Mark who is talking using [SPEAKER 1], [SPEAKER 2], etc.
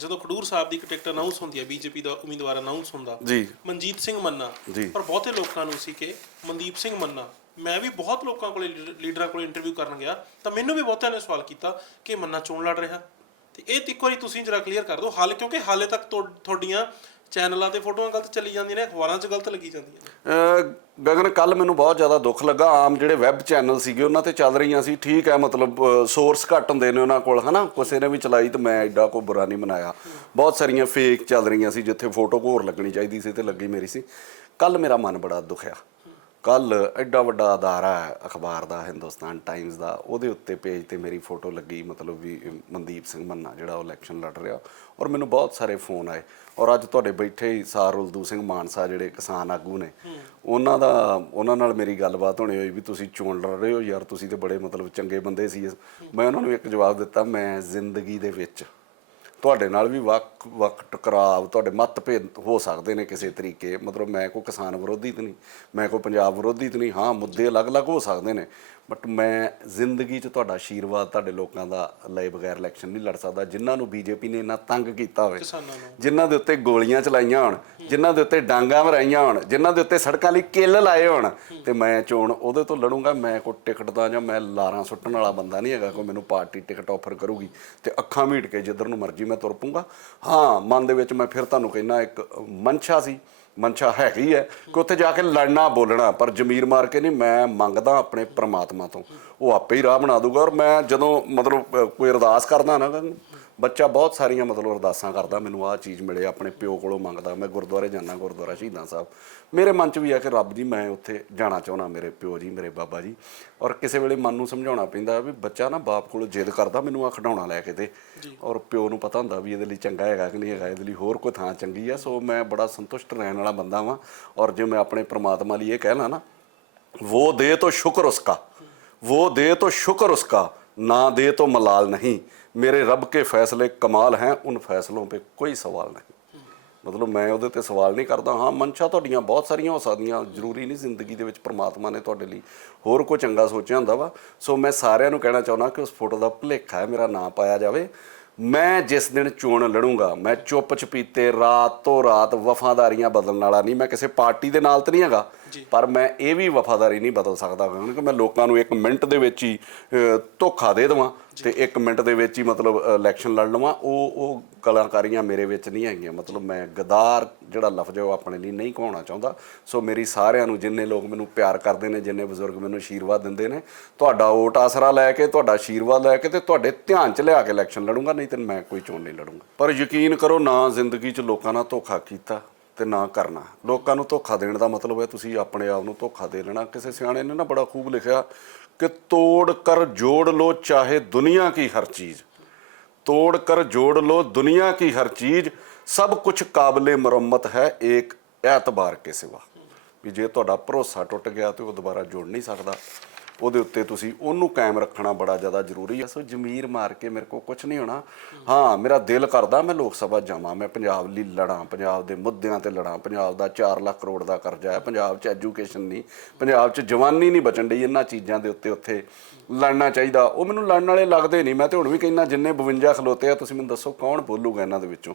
[SPEAKER 1] ਜਦੋਂ ਖਡੂਰ ਸਾਹਿਬ ਦੀ ਇੱਕ ticket announce ਹੁੰਦੀ ਹੈ ਬੀਜੇਪੀ ਦਾ ਉਮੀਦਵਾਰ ਅਨਾਉਂਸ ਹੁੰਦਾ
[SPEAKER 2] ਜੀ।
[SPEAKER 1] ਮਨਜੀਤ ਸਿੰਘ ਮੰਨਾ
[SPEAKER 2] ਜੀ।
[SPEAKER 1] ਪਰ ਬਹੁਤੇ ਲੋਕਾਂ ਨੂੰ ਸੀ ਕਿ ਮਨਦੀਪ ਸਿੰਘ ਮੰਨਾ। ਮੈਂ ਵੀ ਬਹੁਤ ਲੋਕਾਂ ਕੋਲੇ ਲੀਡਰ- ਲੀਡਰਾਂ ਕੋਲੇ ਇੰਟਰਵਿਊ ਕਰਨ ਗਿਆ ਤਾਂ ਮੈਨੂੰ ਵੀ ਬਹੁਤਿਆਂ ਨੇ ਸਵਾਲ ਕੀਤਾ ਕਿ ਮੰਨਾ ਚੋਣ ਲੜ ਰਿਹਾ। ਤੇ ਇਹ ਤੇ ਇੱਕ ਵਾਰੀ ਤੁਸੀਂ ਜਰਾ ਕਲੀਅਰ ਕਰ ਦਿਓ, ਹਾਲ ਕਿਉਂਕਿ ਹਾਲੇ ਤੱਕ ਤੁਹਾਡੀਆਂ ਚੈਨਲਾਂ ਤੇ ਫੋਟੋਆਂ ਗਲਤ ਚੱਲੀ ਜਾਂਦੀਆਂ ਨੇ, ਅਖਬਾਰਾਂ 'ਚ ਗਲਤ ਲੱਗੀ ਜਾਂਦੀਆਂ ਨੇ।
[SPEAKER 2] ਗਗਨ ਕੱਲ ਮੈਨੂੰ ਬਹੁਤ ਜ਼ਿਆਦਾ ਦੁੱਖ ਲੱਗਾ, ਆਮ ਜਿਹੜੇ ਵੈਬ ਚੈਨਲ ਸੀਗੇ, ਉਹਨਾਂ ਤੇ ਚੱਲ ਰਹੀਆਂ ਸੀ, ਠੀਕ ਹੈ, ਮਤਲਬ ਸੋਰਸ ਘੱਟ ਹੁੰਦੇ ਨੇ ਉਹਨਾਂ ਕੋਲ, ਹਨਾ? ਕਿਸੇ ਨੇ ਵੀ ਚਲਾਈ ਤੇ ਮੈਂ ਐਡਾ ਕੋਈ ਬੁਰਾ ਨਹੀਂ ਮਨਾਇਆ। ਬਹੁਤ ਸਾਰੀਆਂ ਫੇਕ ਚੱਲ ਰਹੀਆਂ ਸੀ, ਜਿੱਥੇ ਫੋਟੋ ਘੋਰ ਲੱਗਣੀ ਚਾਹੀਦੀ ਸੀ ਤੇ ਲੱਗੀ ਮੇਰੀ ਸੀ। ਕੱਲ ਮੇਰਾ ਮਨ ਬੜਾ ਦੁਖਿਆ। ਕੱਲ ਐਡਾ ਵੱਡਾ ਅਦਾਰਾ ਹੈ ਅਖਬਾਰ ਦਾ, ਹਿੰਦੁਸਤਾਨ ਟਾਈਮਜ਼ ਦਾ, ਉਹਦੇ ਉੱਤੇ ਪੇਜ ਤੇ ਮੇਰੀ ਫੋਟੋ ਲੱਗੀ, ਮਤਲਬ ਵੀ ਮਨਦੀਪ ਸਿੰਘ ਮੰਨਾ, ਜਿਹੜਾ ਉਹ ਇਲੈਕਸ਼ਨ ਲੜ ਰਿਹਾ। ਔਰ ਮੈਨੂੰ ਬਹੁਤ ਸਾਰੇ ਫੋਨ ਆਏ। ਔਰ ਅੱਜ ਤੁਹਾਡੇ ਬੈਠੇ ਹੀ ਸਾਰ ਉਲਦੂ ਸਿੰਘ ਮਾਨਸਾ ਜਿਹੜੇ ਕਿਸਾਨ ਆਗੂ ਨੇ, ਉਹਨਾਂ ਦਾ, ਉਹਨਾਂ ਨਾਲ ਮੇਰੀ ਗੱਲਬਾਤ ਹੋਣੀ ਹੋਈ ਵੀ ਤੁਸੀਂ ਚੋਣ ਲੜ ਰਹੇ ਹੋ ਯਾਰ, ਤੁਸੀਂ ਤੇ ਬੜੇ ਮਤਲਬ ਚੰਗੇ ਬੰਦੇ ਸੀ। ਮੈਂ ਉਹਨਾਂ ਨੂੰ ਇੱਕ ਜਵਾਬ ਦਿੱਤਾ, ਮੈਂ ਜ਼ਿੰਦਗੀ ਦੇ ਵਿੱਚ ਤੁਹਾਡੇ ਨਾਲ ਵੀ ਵੱਖ ਵੱਖ ਟਕਰਾਵ ਤੁਹਾਡੇ ਮਤਭੇਦ ਹੋ ਸਕਦੇ ਨੇ ਕਿਸੇ ਤਰੀਕੇ। ਮਤਲਬ ਮੈਂ ਕੋਈ ਕਿਸਾਨ ਵਿਰੋਧੀ ਤੇ ਨਹੀਂ ਮੈਂ ਕੋਈ ਪੰਜਾਬ ਵਿਰੋਧੀ ਤੇ ਨਹੀਂ। ਹਾਂ ਮੁੱਦੇ ਅਲੱਗ-ਅਲੱਗ ਹੋ ਸਕਦੇ ਨੇ ਬਟ ਮੈਂ ਜ਼ਿੰਦਗੀ 'ਚ ਤੁਹਾਡਾ ਆਸ਼ੀਰਵਾਦ ਤੁਹਾਡੇ ਲੋਕਾਂ ਦਾ ਲਏ ਬਗੈਰ ਇਲੈਕਸ਼ਨ ਨਹੀਂ ਲੜ ਸਕਦਾ। ਜਿਨ੍ਹਾਂ ਨੂੰ ਬੀਜੇਪੀ ਨੇ ਇੰਨਾ ਤੰਗ ਕੀਤਾ ਹੋਵੇ ਜਿਨ੍ਹਾਂ ਦੇ ਉੱਤੇ ਗੋਲੀਆਂ ਚਲਾਈਆਂ ਹੋਣ ਜਿਨ੍ਹਾਂ ਦੇ ਉੱਤੇ ਡਾਂਗਾ ਮਰਾਈਆਂ ਹੋਣ, ਜਿਨ੍ਹਾਂ ਦੇ ਉੱਤੇ ਸੜਕਾਂ ਲਈ ਕਿੱਲ ਲਾਏ ਹੋਣ, ਤੇ ਮੈਂ ਚੋਣ ਉਹਦੇ ਤੋਂ ਲੜੂੰਗਾ, ਮੈਂ ਕੋਈ ਟਿਕਟ ਦਾ ਜਾਂ ਮੈਂ ਲਾਰਾਂ ਸੁੱਟਣ ਵਾਲਾ ਬੰਦਾ ਨਹੀਂ ਹੈਗਾ, ਕੋਈ ਮੈਨੂੰ ਪਾਰਟੀ ਟਿਕਟ ਆਫਰ ਕਰੂਗੀ, ਤੇ ਅੱਖਾਂ ਮੀਟ ਕੇ ਜਿੱਧਰ ਨੂੰ ਮਰਜ਼ੀ ਮੈਂ ਤੁਰ ਪੂੰਗਾ ਹਾਂ, ਮਨ ਦੇ ਵਿੱਚ ਮੈਂ ਫਿਰ ਤੁਹਾਨੂੰ ਕਹਿੰਦਾ, ਇੱਕ ਮਨਸ਼ਾ ਸੀ, ਮਨਸ਼ਾ ਹੈਗੀ ਹੈ ਕਿ ਉੱਥੇ ਜਾ ਕੇ ਲੜਨਾ ਬੋਲਣਾ, ਪਰ ਜ਼ਮੀਰ ਮਾਰ ਕੇ ਨਹੀਂ, ਮੈਂ ਮੰਗਦਾ ਆਪਣੇ ਪ੍ਰਮਾਤਮਾ ਤੋਂ। ਉਹ ਆਪੇ ਹੀ ਰਾਹ ਬਣਾ ਦੂਗਾ, ਔਰ ਮੈਂ ਜਦੋਂ ਮਤਲਬ ਕੋਈ ਅਰਦਾਸ ਕਰਦਾ ਨਾ ਬੱਚਾ ਬਹੁਤ ਸਾਰੀਆਂ ਮਤਲਬ ਅਰਦਾਸਾਂ ਕਰਦਾ ਮੈਨੂੰ ਆਹ ਚੀਜ਼ ਮਿਲੇ ਆਪਣੇ ਪਿਓ ਕੋਲੋਂ ਮੰਗਦਾ ਮੈਂ ਗੁਰਦੁਆਰੇ ਜਾਂਦਾ ਗੁਰਦੁਆਰਾ ਸ਼ਹੀਦਾਂ ਸਾਹਿਬ ਮੇਰੇ ਮਨ 'ਚ ਵੀ ਆ ਕਿ ਰੱਬ ਜੀ ਮੈਂ ਉੱਥੇ ਜਾਣਾ ਚਾਹੁੰਦਾ ਮੇਰੇ ਪਿਓ ਜੀ ਮੇਰੇ ਬਾਬਾ ਜੀ ਔਰ ਕਿਸੇ ਵੇਲੇ ਮਨ ਨੂੰ ਸਮਝਾਉਣਾ ਪੈਂਦਾ ਵੀ ਬੱਚਾ ਨਾ ਬਾਪ ਕੋਲੋਂ ਜਿੱਦ ਕਰਦਾ ਮੈਨੂੰ ਆ ਖਿਡੌਣਾ ਲੈ ਕੇ ਦੇ ਔਰ ਪਿਓ ਨੂੰ ਪਤਾ ਹੁੰਦਾ ਵੀ ਇਹਦੇ ਲਈ ਚੰਗਾ ਹੈਗਾ ਕਿ ਨਹੀਂ ਹੈਗਾ ਇਹਦੇ ਲਈ ਹੋਰ ਕੋਈ ਥਾਂ ਚੰਗੀ ਆ ਸੋ ਮੈਂ ਬੜਾ ਸੰਤੁਸ਼ਟ ਰਹਿਣ ਵਾਲਾ ਬੰਦਾ ਵਾਂ ਔਰ ਜੇ ਮੈਂ ਆਪਣੇ ਪ੍ਰਮਾਤਮਾ ਲਈ ਇਹ ਕਹਿਣਾ ਨਾ वो दे तो शुक्र उसका वो दे तो शुक्र उसका ना दे तो मलाल नहीं मेरे रब के फैसले कमाल हैं उन फैसलों पे कोई सवाल नहीं ਮਤਲਬ ਮੈਂ ਉਹਦੇ ਤੇ ਸਵਾਲ ਨਹੀਂ ਕਰਦਾ ਹਾਂ ਮਨਸ਼ਾ ਤੁਹਾਡੀਆਂ ਬਹੁਤ ਸਾਰੀਆਂ ਹੋ ਸਕਦੀਆਂ ਜ਼ਰੂਰੀ ਨਹੀਂ ਜ਼ਿੰਦਗੀ ਦੇ ਵਿੱਚ ਪ੍ਰਮਾਤਮਾ ਨੇ ਤੁਹਾਡੇ ਲਈ ਹੋਰ ਕੋਈ ਚੰਗਾ ਸੋਚਿਆ ਹੁੰਦਾ ਵਾ ਸੋ ਮੈਂ ਸਾਰਿਆਂ ਨੂੰ ਕਹਿਣਾ ਚਾਹੁੰਦਾ ਕਿ ਉਸ ਫੋਟੋ ਦਾ ਭੁਲੇਖਾ ਹੈ ਮੇਰਾ ਨਾਂ ਪਾਇਆ ਜਾਵੇ ਮੈਂ ਜਿਸ ਦਿਨ ਚੋਣ ਲੜੂੰਗਾ ਮੈਂ ਚੁੱਪ ਚਪੀਤੇ ਰਾਤ ਤੋਂ ਰਾਤ ਵਫਾਦਾਰੀਆਂ ਬਦਲਣ ਵਾਲਾ ਨਹੀਂ ਮੈਂ ਕਿਸੇ ਪਾਰਟੀ ਦੇ ਨਾਲ ਤਾਂ ਨਹੀਂ ਹੈਗਾ ਪਰ ਮੈਂ ਇਹ ਵੀ ਵਫਾਦਾਰੀ ਨਹੀਂ ਬਦਲ ਸਕਦਾ ਕਿਉਂਕਿ ਮੈਂ ਲੋਕਾਂ ਨੂੰ ਇੱਕ ਮਿੰਟ ਦੇ ਵਿੱਚ ਹੀ ਅਹ, ਧੋਖਾ ਦੇ ਦੇਵਾਂ ਤੇ ਇੱਕ ਮਿੰਟ ਦੇ ਵਿੱਚ ਹੀ ਮਤਲਬ ਇਲੈਕਸ਼ਨ ਲੜ ਲਵਾਂ। ਉਹ ਉਹ ਕਲਾਕਾਰੀਆਂ ਮੇਰੇ ਵਿੱਚ ਨਹੀਂ ਹੈਗੀਆਂ। ਮਤਲਬ ਮੈਂ ਗਦਾਰ ਜਿਹੜਾ ਲਫ਼ਜ਼ ਹੈ, ਉਹ ਆਪਣੇ ਲਈ ਨਹੀਂ ਕਹਾਉਣਾ ਚਾਹੁੰਦਾ। ਸੋ ਮੇਰੀ ਸਾਰਿਆਂ ਨੂੰ, ਜਿੰਨੇ ਲੋਕ ਮੈਨੂੰ ਪਿਆਰ ਕਰਦੇ ਨੇ, ਜਿੰਨੇ ਬਜ਼ੁਰਗ ਮੈਨੂੰ ਆਸ਼ੀਰਵਾਦ ਦਿੰਦੇ ਨੇ, ਤੁਹਾਡਾ ਵੋਟ ਆਸਰਾ ਲੈ ਕੇ, ਤੁਹਾਡਾ ਆਸ਼ੀਰਵਾਦ ਲੈ ਕੇ ਤੇ ਤੁਹਾਡੇ ਧਿਆਨ 'ਚ ਲਿਆ ਕੇ ਇਲੈਕਸ਼ਨ ਲੜੂੰਗਾ, ਨਹੀਂ ਤੇ ਮੈਂ ਕੋਈ ਚੋਣ ਨਹੀਂ ਲੜੂੰਗਾ। ਪਰ ਯਕੀਨ ਕਰੋ, ਨਾ ਜ਼ਿੰਦਗੀ 'ਚ ਲੋਕਾਂ ਨਾਲ ਧੋਖਾ ਕੀਤਾ। ਤੇ ਨਾ ਕਰਨਾ। ਲੋਕਾਂ ਨੂੰ ਧੋਖਾ ਦੇਣ ਦਾ ਮਤਲਬ ਹੈ ਤੁਸੀਂ ਆਪਣੇ ਆਪ ਨੂੰ ਧੋਖਾ ਦੇ ਲੈਣਾ। ਕਿਸੇ ਸਿਆਣੇ ਨੇ ਨਾ ਬੜਾ ਖੂਬ ਲਿਖਿਆ ਕਿ ਤੋੜ ਕਰ ਜੋੜ ਲੋ ਚਾਹੇ ਦੁਨੀਆ ਕੀ ਹਰ ਚੀਜ਼। ਤੋੜ ਕਰ ਜੋੜ ਲੋ ਦੁਨੀਆ ਕੀ ਹਰ ਚੀਜ਼। ਸਭ ਕੁਝ ਕਾਬਲੇ ਮੁਰੰਮਤ ਹੈ ਇੱਕ ਐਤਬਾਰ ਕੇ ਸਿਵਾ। ਵੀ ਜੇ ਤੁਹਾਡਾ ਭਰੋਸਾ ਟੁੱਟ ਗਿਆ ਤੇ ਉਹ ਦੁਬਾਰਾ ਜੋੜ ਨਹੀਂ ਸਕਦਾ। ਉਹਦੇ ਉੱਤੇ ਤੁਸੀਂ ਉਹਨੂੰ ਕਾਇਮ ਰੱਖਣਾ ਬੜਾ ਜ਼ਿਆਦਾ ਜ਼ਰੂਰੀ ਹੈ। ਸੋ ਜ਼ਮੀਰ ਮਾਰ ਕੇ ਮੇਰੇ ਕੋਲ ਕੁਝ ਨਹੀਂ ਹੋਣਾ। ਹਾਂ, ਮੇਰਾ ਦਿਲ ਕਰਦਾ ਮੈਂ ਲੋਕ ਸਭਾ ਜਾਵਾਂ। ਮੈਂ ਪੰਜਾਬ ਲਈ ਲੜਾਂ, ਪੰਜਾਬ ਦੇ ਮੁੱਦਿਆਂ ਤੇ ਲੜਾਂ। ਪੰਜਾਬ ਦਾ 4 ਲੱਖ ਕਰੋੜ ਦਾ ਕਰਜ਼ਾ ਹੈ। ਪੰਜਾਬ 'ਚ ਐਜੂਕੇਸ਼ਨ ਨਹੀਂ। ਪੰਜਾਬ 'ਚ ਜਵਾਨੀ ਨਹੀਂ ਬਚਣ ਡਈ। ਇਹਨਾਂ ਚੀਜ਼ਾਂ ਦੇ ਉੱਤੇ ਉੱਥੇ ਲੜਨਾ ਚਾਹੀਦਾ। ਉਹ ਮੈਨੂੰ ਲੜਨ ਵਾਲੇ ਲੱਗਦੇ ਨਹੀਂ। ਮੈਂ ਤੇ ਹੁਣ ਵੀ ਕਹਿੰਦਾ, ਜਿੰਨੇ 52 ਖਲੋਤੇ ਆ, ਤੁਸੀਂ ਮੈਨੂੰ ਦੱਸੋ ਕੌਣ ਬੋਲੂਗਾ ਇਹਨਾਂ ਦੇ ਵਿੱਚੋਂ?